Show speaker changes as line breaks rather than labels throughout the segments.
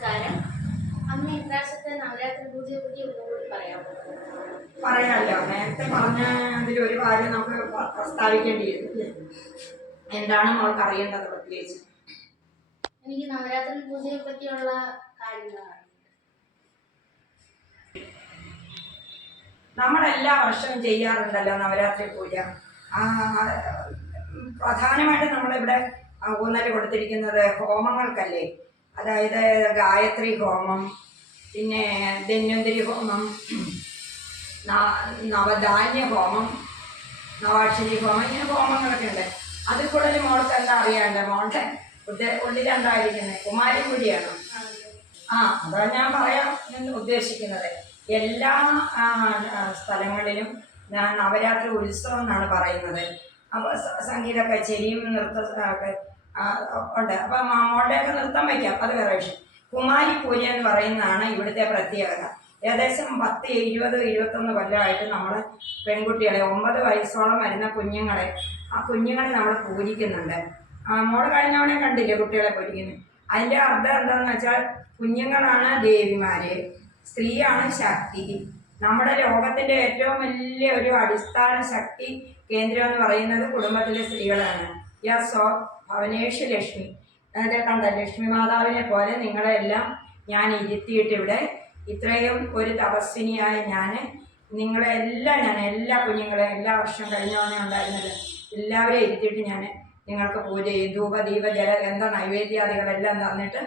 നമസ്കാരം. അമ്മ ഇപ്രാവശ്യത്തെ നവരാത്രി പൂജയെ പറ്റി ഒന്നുകൂടി പറയാമോ?
പറയാമല്ലോ നേരത്തെ പറഞ്ഞ അതിൽ ഒരു കാര്യം നമുക്ക് പ്ര- പ്രസ്താവിക്കേണ്ടിയിരുന്നു എന്താണ് നമ്മൾക്ക് അറിയേണ്ടത് പ്രത്യേകിച്ച്?
എനിക്ക് നവരാത്രി പൂജയെ പറ്റിയുള്ള കാര്യങ്ങളാണ്
നമ്മൾ എല്ലാ വർഷവും ചെയ്യാറുണ്ടല്ലോ നവരാത്രി പൂജ. പ്രധാനമായിട്ടും നമ്മളിവിടെ ഊന്നൽ കൊടുത്തിരിക്കുന്നത് ഹോമങ്ങൾക്കല്ലേ? അതായത് ഗായത്രി ഹോമം പിന്നെ ധന്വന്തിരി ഹോമം നവധാന്യ ഹോമം നവാക്ഷരി ഹോമം ഇങ്ങനെ ഹോമങ്ങളൊക്കെ ഉണ്ട്. അതിൽ കൂടുതൽ മോൾക്ക് എന്താ അറിയാണ്ട്? മോളുടെ ഉദ്ദേ ഉള്ളിലെന്തായിരിക്കുന്നത് കുമാരി കൂടിയാണ്. ആ അതാ ഞാൻ പറയാൻ ഉദ്ദേശിക്കുന്നത്. എല്ലാ സ്ഥലങ്ങളിലും ഞാൻ നവരാത്രി ഉത്സവം എന്നാണ് പറയുന്നത്. അപ്പോൾ സംഗീത കച്ചേരിയും നൃത്ത ഉണ്ട്. അപ്പം മോളുടെയൊക്കെ നൃത്തം വയ്ക്കാം. അത് വേറെ വിഷയം. കുമാരി പൂജ എന്ന് പറയുന്നതാണ് ഇവിടുത്തെ പ്രത്യേകത. ഏകദേശം പത്ത് ഇരുപത് ഇരുപത്തൊന്ന് കൊല്ലമായിട്ട് നമ്മൾ പെൺകുട്ടികളെ ഒമ്പത് വയസ്സോളം വരുന്ന കുഞ്ഞുങ്ങളെ ആ കുഞ്ഞുങ്ങളെ നമ്മൾ പൂജിക്കുന്നുണ്ട്. ആ, മോൾ കഴിഞ്ഞവണെ കണ്ടില്ലേ കുട്ടികളെ പൂജിക്കുന്നത് അതിന്റെ അർത്ഥം എന്താണെന്ന് വെച്ചാൽ കുഞ്ഞുങ്ങളാണ് ദേവിമാര് സ്ത്രീയാണ് ശക്തി. നമ്മുടെ ലോകത്തിന്റെ ഏറ്റവും വലിയ ഒരു അടിസ്ഥാന ശക്തി കേന്ദ്രം എന്ന് പറയുന്നത് കുടുംബത്തിലെ സ്ത്രീകളാണ്. യസോ ഭവനേഷ് ലക്ഷ്മി. അതെ കണ്ട ലക്ഷ്മി മാതാവിനെ പോലെ നിങ്ങളെല്ലാം ഞാൻ ഇരുത്തിയിട്ട് ഇവിടെ ഇത്രയും ഒരു തപസ്വിനിയായ ഞാൻ നിങ്ങളെ എല്ലാം ഞാൻ എല്ലാ കുഞ്ഞുങ്ങളെയും എല്ലാ വർഷം കഴിഞ്ഞവനെ ഉണ്ടായിരുന്നത് എല്ലാവരെയും ഇരുത്തിയിട്ട് ഞാൻ നിങ്ങൾക്ക് പൂജ ചെയ്യും ധൂപ ദീപ ജല ഗന്ധ നൈവേദ്യാദികളെല്ലാം തന്നിട്ട്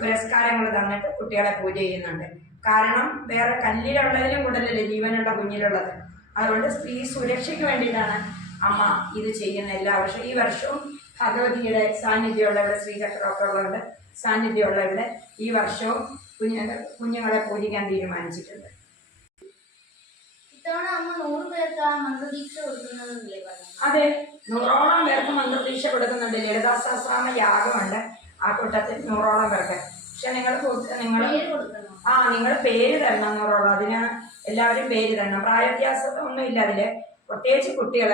പുരസ്കാരങ്ങൾ തന്നിട്ട് കുട്ടികളെ പൂജ ചെയ്യുന്നുണ്ട്. കാരണം വേറെ കല്ലിലുള്ളതിലും കൂടുതലല്ലേ ജീവനുള്ള കുഞ്ഞിലുള്ളത്? അതുകൊണ്ട് സ്ത്രീ സുരക്ഷയ്ക്ക് വേണ്ടിയിട്ടാണ് അമ്മ ഇത് ചെയ്യുന്ന എല്ലാ വർഷവും ഈ വർഷവും ഭഗവതിയുടെ സാന്നിധ്യമുള്ള ഇവിടെ ശ്രീചക്രമൊക്കെ ഉള്ളവരുടെ സാന്നിധ്യമുള്ള ഇവിടെ ഈ വർഷവും കുഞ്ഞു കുഞ്ഞുങ്ങളെ പൂജിക്കാൻ തീരുമാനിച്ചിട്ടുണ്ട്.
ഇത്തവണ അമ്മ നൂറ് പേർക്ക് മന്ത്രദീക്ഷ കൊടുക്കുന്നതെന്നല്ലേ പറഞ്ഞു
അതെ നൂറോളം പേർക്ക് മന്ത്രദീക്ഷ കൊടുക്കുന്നുണ്ട്. ലളിതാസഹസ്രാമ യാഗമുണ്ട് ആ കൂട്ടത്തിൽ നൂറോളം പേർക്ക്. പക്ഷെ നിങ്ങൾ നിങ്ങൾ ആ നിങ്ങൾ പേര് തരണം നൂറോളം. അതിന് എല്ലാവരും പേര് തരണം. പ്രായവ്യത്യാസം ഒന്നും ഇല്ല അതിൽ. പ്രത്യേകിച്ച് കുട്ടികൾ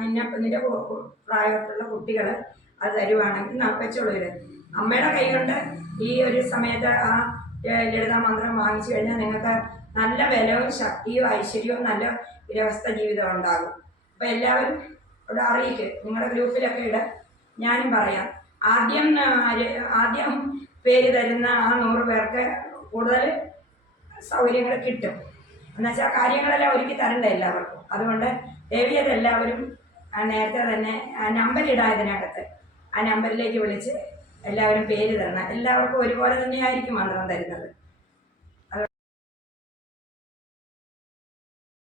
നിന്നെ നിന്റെ കുട്ടികളെ പ്രായമായിട്ടുള്ള കുട്ടികൾ അത് തരുവാണെങ്കിൽ വെച്ചോളൂ അമ്മയുടെ കൈ കൊണ്ട് ഈ ഒരു സമയത്ത് ആ ലളിതാ മന്ത്രം വാങ്ങിച്ചു കഴിഞ്ഞാൽ നിങ്ങൾക്ക് നല്ല ബലവും ശക്തിയും ഐശ്വര്യവും നല്ല ഗൃഹസ്ഥ ജീവിതം ഉണ്ടാകും. അപ്പൊ എല്ലാവരും ഇവിടെ അറിയിക്ക് നിങ്ങളുടെ ഗ്രൂപ്പിലൊക്കെ ഇട ഞാനും പറയാം. ആദ്യം ആദ്യം പേര് തരുന്ന ആ നൂറ് പേർക്ക് കൂടുതൽ സൗകര്യങ്ങൾ കിട്ടും. എന്നുവെച്ചാൽ കാര്യങ്ങളെല്ലാം ഒരുക്കി തരണ്ട എല്ലാവർക്കും. അതുകൊണ്ട് ദേവിയത് എല്ലാവരും നേരത്തെ തന്നെ ആ നമ്പർ ഇടാം ഇതിനകത്ത് ആ നമ്പറിലേക്ക് വിളിച്ച് എല്ലാവരും പേര് തരണം. എല്ലാവർക്കും ഒരുപോലെ തന്നെയായിരിക്കും മന്ത്രം തരുന്നത്.